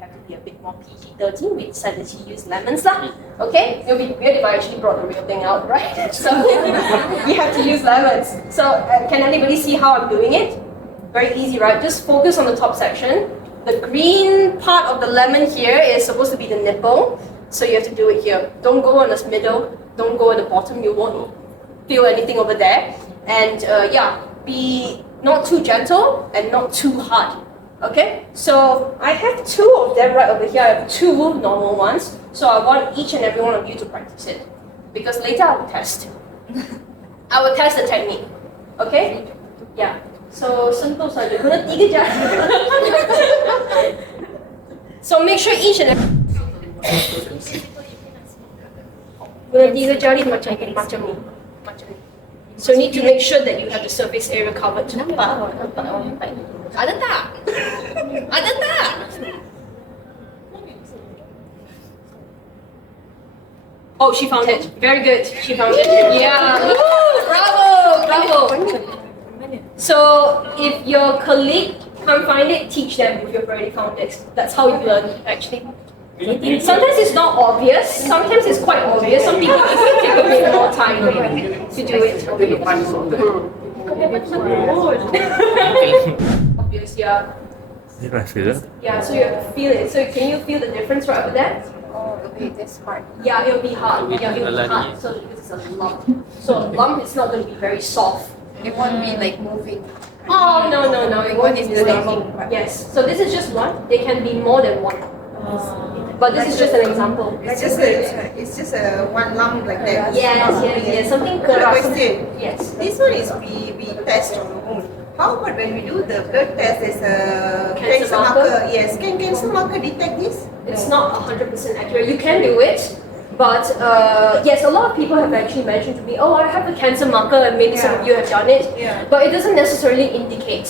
have to be a bit more PG-13. We decided to use lemons lah. Okay, it would be weird if I actually brought the real thing out, right? So we have to use lemons. So can anybody see how I'm doing it? Very easy, right? Just focus on the top section. The green part of the lemon here is supposed to be the nipple. So you have to do it here. Don't go on the middle. Don't go at the bottom. You won't feel anything over there. And yeah, be not too gentle and not too hard. Okay? So I have two of them right over here. I have two normal ones. So I want each and every one of you to practice it. Because later I will test. I will test the technique. Okay? Yeah. So sentuh saja. Guna 3 jari. So make sure each and every guna 3 jari macam ni. Macam ni. So you need to make sure that you have the surface area covered. Nampak? Ada tak? Ada tak? Oh, she found it. Very good. She found it. Yeah. Woo! Bravo! Bravo! So if your colleague can't find it, teach them if you've already found it. That's how you learn, actually. Sometimes it's not obvious. Sometimes it's quite obvious. Some people just take a bit more time to do it. Obvious, yeah. Yeah, so you have to feel it. So can you feel the difference right over there? Oh, okay, this part. Yeah, it'll be hard. Yeah, it'll be hard. So because it's a lump. So a lump is not going to be very soft. It won't be like moving. Oh, no. It won't be moving. Yes. So this is just one. They can be more than one. But this is just an example. It's just a one lump like that. Yes. Something keras. Yes. This one is we test on our own. How about when we do the blood test, there's a cancer marker? Yes. Can cancer marker detect this? It's not 100% accurate. You can do it. But yes, a lot of people have actually mentioned to me, oh, I have a cancer marker, and maybe some of you have done it. Yeah. But it doesn't necessarily indicate.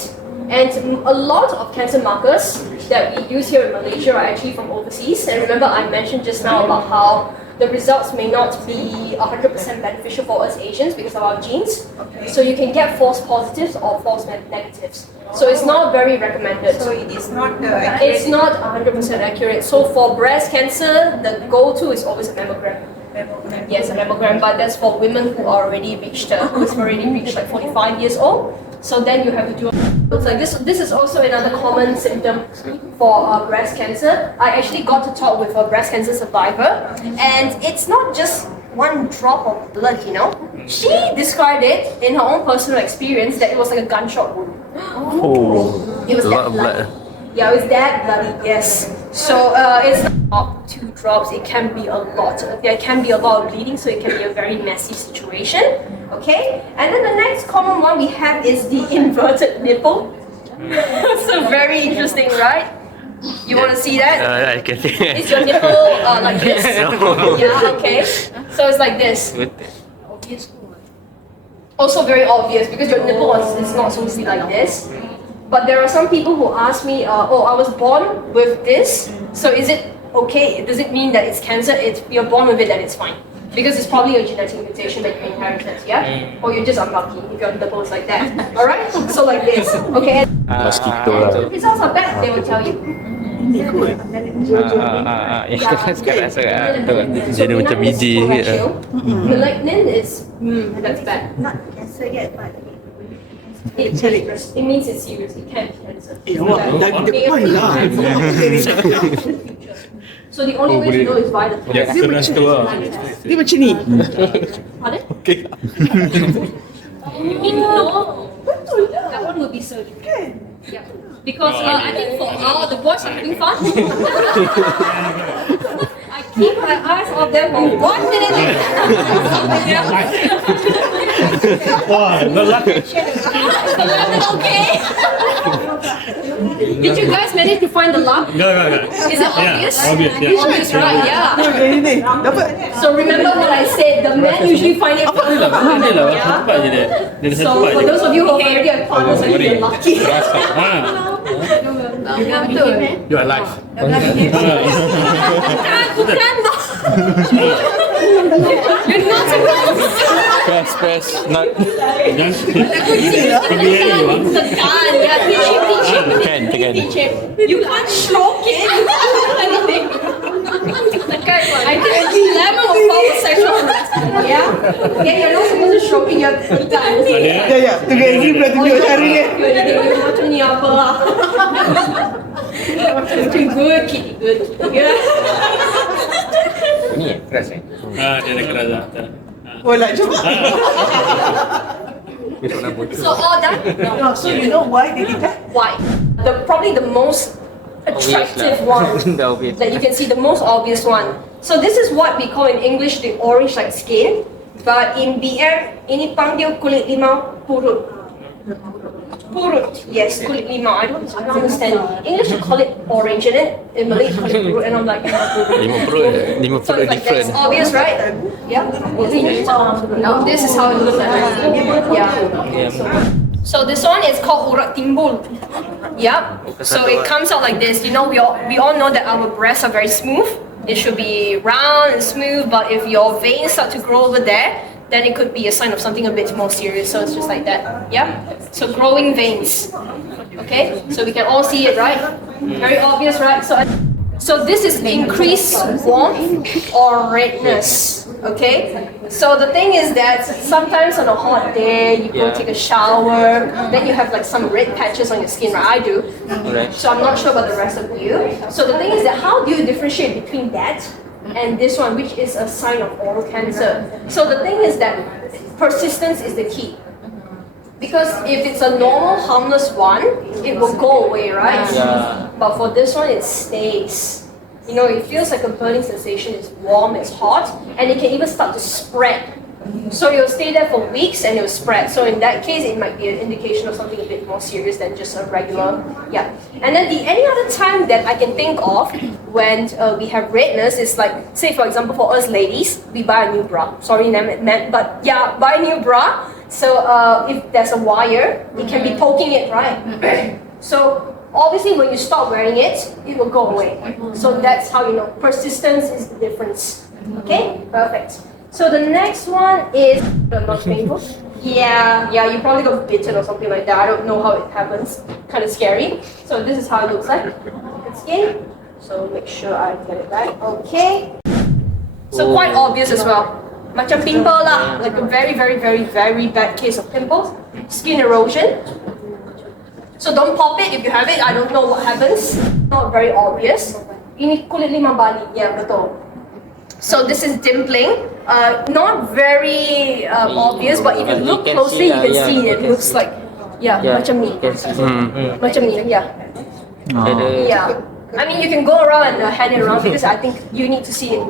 And a lot of cancer markers that we use here in Malaysia are actually from overseas. And remember, I mentioned just now about how the results may not be 100% beneficial for us Asians because of our genes. Okay. So you can get false positives or false negatives. So it's not very recommended. So it is not accurate. It's not 100% accurate. So for breast cancer, the go-to is always a mammogram. Yes, a mammogram, but that's for women who are already reached, who's already reached like 45 years old. So then you have to do. It's like this. This is also another common symptom for breast cancer. I actually got to talk with a breast cancer survivor, and it's not just one drop of blood. You know, she described it in her own personal experience that it was like a gunshot wound. Oh, It was a lot that of blood. Yeah, it was that bloody, yes. So it's not 2 drops, it can be a lot. There can be a lot of bleeding, so it can be a very messy situation. Okay? And then the next common one we have is the inverted nipple. So very interesting, right? You want to see that? I can see. Is your nipple like this? Yeah, okay. So it's like this. Also very obvious because your nipple is not supposed to be like this. But there are some people who ask me, oh, I was born with this, so is it okay? Does it mean that it's cancer? You're born with it, then it's fine. Because it's probably a genetic mutation that you inherited, yeah? Or you're just unlucky if your nipple is like that. Alright? So like this, okay? Mosquito lah. Results are bad, they will tell you. Sekarang saya So jadi macam biji. the lignin is, that's bad. Not cancer yet, but It means it's serious, it can be cancer. Dah depan lah. So the only way to know is by the test. Dia macam ni. Pardon? Okay. No. That one will be surgery. Yeah. Because I think for the boys are having fun. I keep my eyes off them for 1 minute. Wah, lelaki. Okay. Did you guys manage to find the lump? Enggak. Is it obvious? Obvious, yeah. Obvious, right? Yeah. Ni, dapat. So remember what I said, the men usually find it first. Yeah. Cepat je dia. Dia So for those of you who already have partners, you're lucky. You are alive. Bukan. You're not supposed to. Press, not. Tegan, yeah, teach him. Tekan. You can't stroke it. Okay, you're not supposed to show me your guys. Ya, tu kayak gini pula tunjuk cara dia. Macam ni apa lah. Macam good kitty, good kitty. Yeah. Ni keras Dia dah keras lah. Oh, nak cuba? So all done? No, so you know why they did that? Why? Probably the most attractive one Dah obvious. that you can see, the most obvious one. So this is what we call in English the orange like skin, but in BM ini panggil kulit limau purut. Purut, yes, kulit limau. I don't understand. English you call it orange, and then in Malay you call it purut, and I'm like, Lima so perut it's like different. that's obvious, right? Yeah. Now this is how it looks like. Yeah. So this one is called urat timbul. Yep. So it comes out like this. You know, we all know that our breasts are very smooth. It should be round and smooth, but if your veins start to grow over there, then it could be a sign of something a bit more serious. So it's just like that. Yeah. So growing veins. Okay. So we can all see it, right? Very obvious, right? So this is increased warmth or redness. Okay. So the thing is that sometimes on a hot day you go take a shower, then you have like some red patches on your skin, right? I do. Alright. So I'm not sure about the rest of you. So the thing is that how do you differentiate between that and this one, which is a sign of oral cancer? So the thing is that persistence is the key. Because if it's a normal, harmless one, it will go away, right? Yeah. But for this one, it stays. You know, it feels like a burning sensation. It's warm, it's hot, and it can even start to spread. So you'll stay there for weeks and it'll spread. So in that case, it might be an indication of something a bit more serious than just a regular, yeah. And then the any other time that I can think of when we have redness is like, say for example, for us ladies, we buy a new bra. Sorry, men, but yeah, buy a new bra. So if there's a wire, it can be poking it, right? So obviously when you stop wearing it, it will go away. So that's how you know persistence is the difference. Okay, perfect. So the next one is not painful. Yeah, you probably got bitten or something like that. I don't know how it happens. Kind of scary. So this is how it looks like. It's skin. So make sure I get it right. Okay. So quite obvious as well. Macam pimple lah, like a very, very, very, very bad case of pimples. Skin erosion. So don't pop it if you have it. I don't know what happens. Not very obvious. Ini kulit limau Bali. Yeah, betul. So this is dimpling. Not very obvious, but if you look closely, you can see it looks like, macam ni. Macam ni, yeah. Yeah. I mean, you can go around and hand it around because I think you need to see it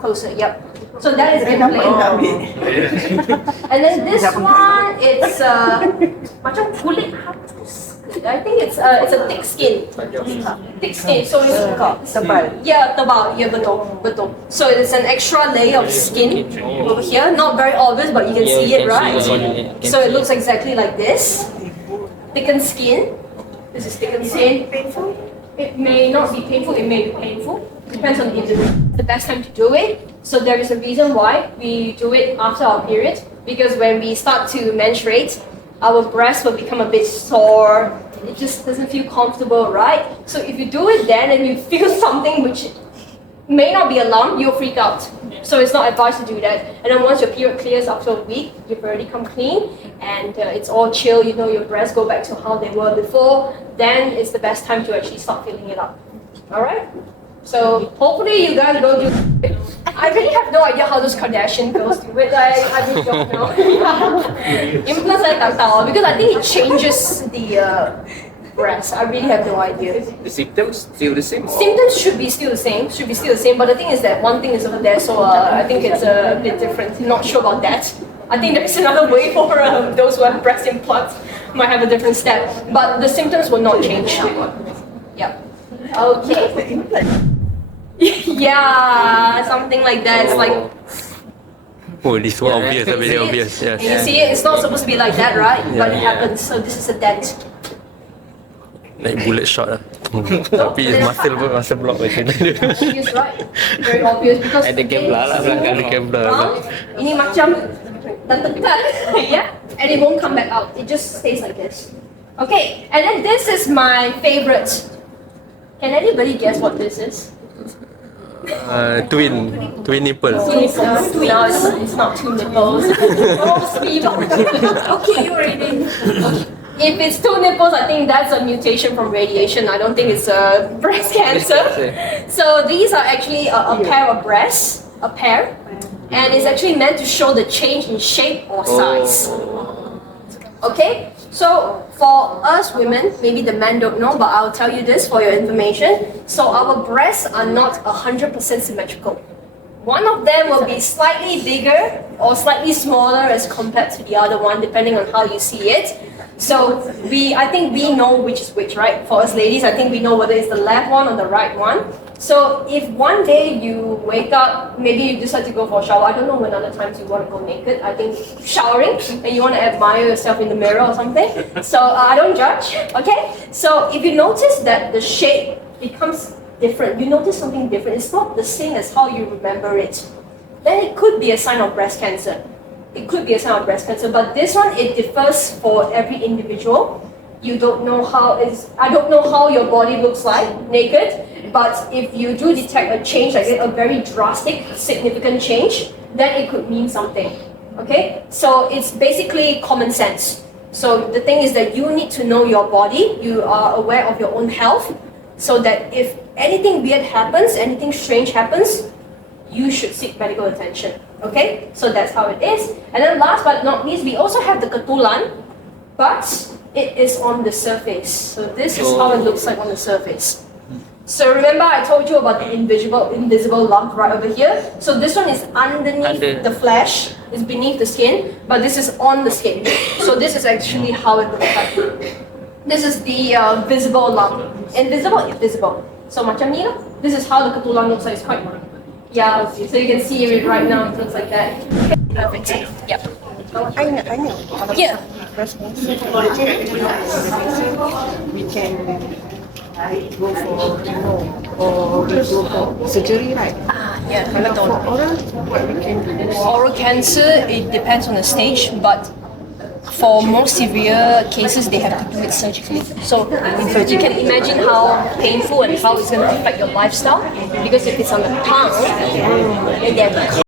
closer. Yep. So that is dimpling. And then this one, it's macam kulit hapus. I think it's a thick skin. Thick skin, so it's Tebal. yeah, tebal. Yeah, betul. So it's an extra layer of skin over here. Not very obvious, but you can see it, right? So it looks exactly like this. Thickened skin. This is thickened skin. Painful? It may not be painful, it may be painful. Depends on the individual. The best time to do it. So there is a reason why we do it after our period. Because when we start to menstruate, our breasts will become a bit sore. It just doesn't feel comfortable, right? So if you do it then and you feel something which may not be a lump, you'll freak out. So it's not advised to do that. And then once your period clears after a week, you've already come clean and it's all chill, you know, your breasts go back to how they were before, then it's the best time to actually start filling it up. Alright? So hopefully you guys go do it. I really have no idea how those Kardashian girls do it. I really don't know. Implants I tak tahu because I think it changes the breast. I really have no idea. The symptoms still the same? Symptoms should be still the same. But the thing is that one thing is over there, so I think it's a bit different. Not sure about that. I think there's another way for those who have breast implants. Might have a different step, but the symptoms will not change. Yeah. Okay. Yeah, something like that. It's like. Oh, this one obvious, very obvious. Yes. You see it? It's not supposed to be like that, right? But it happens. So this is a dent. Like bullet shot lah. Tapi muscle block macam tu. She's right. Very obvious because Ada camera lah belakang ada camera. ini macam tertekan, yeah, and it won't come back out. It just stays like this. Okay, and then this is my favorite. Can anybody guess what this is? Twin nipples. No, it's not two nipples. Okay, you already. If it's two nipples, I think that's a mutation from radiation. I don't think it's a breast cancer. So these are actually a pair of breasts, a pair, and it's actually meant to show the change in shape or size. Okay, so for us women, maybe the men don't know, but I'll tell you this for your information. So our breasts are not 100% symmetrical. One of them will be slightly bigger or slightly smaller as compared to the other one, depending on how you see it. So I think we know which is which, right? For us ladies, I think we know whether it's the left one or the right one. So if one day you wake up, maybe you decide to go for a shower, I don't know when other times you want to go naked, I think showering, and you want to admire yourself in the mirror or something. So I don't judge, okay? So if you notice that the shape becomes different, you notice something different, it's not the same as how you remember it, then it could be a sign of breast cancer. It could be a sign of breast cancer, but this one, it differs for every individual. You don't know I don't know how your body looks like naked, but if you do detect a change, like a very drastic, significant change, then it could mean something, okay? So it's basically common sense. So the thing is that you need to know your body, you are aware of your own health, so that if anything weird happens, anything strange happens, you should seek medical attention, okay? So that's how it is. And then last but not least, we also have the ketulan, but it is on the surface. So this is how it looks like on the surface. So remember I told you about the invisible lump right over here? So this one is underneath the flesh, is beneath the skin, but this is on the skin. So this is actually how it looks like. This is the visible lump. Invisible. So macam ni lah. This is how the ketulan looks like. It's quite, yeah, so you can see it right now, it looks like that. Perfect. Yep. I know. Yeah. Breast cancer, we can go for chemo or we go for surgery, right? Yeah, Kalau for oral, what we can do? oral cancer, it depends on the stage, but for more severe cases, they have to do it surgically. So you can imagine how painful and how it's going to affect your lifestyle, because if it's on the palm, then they have to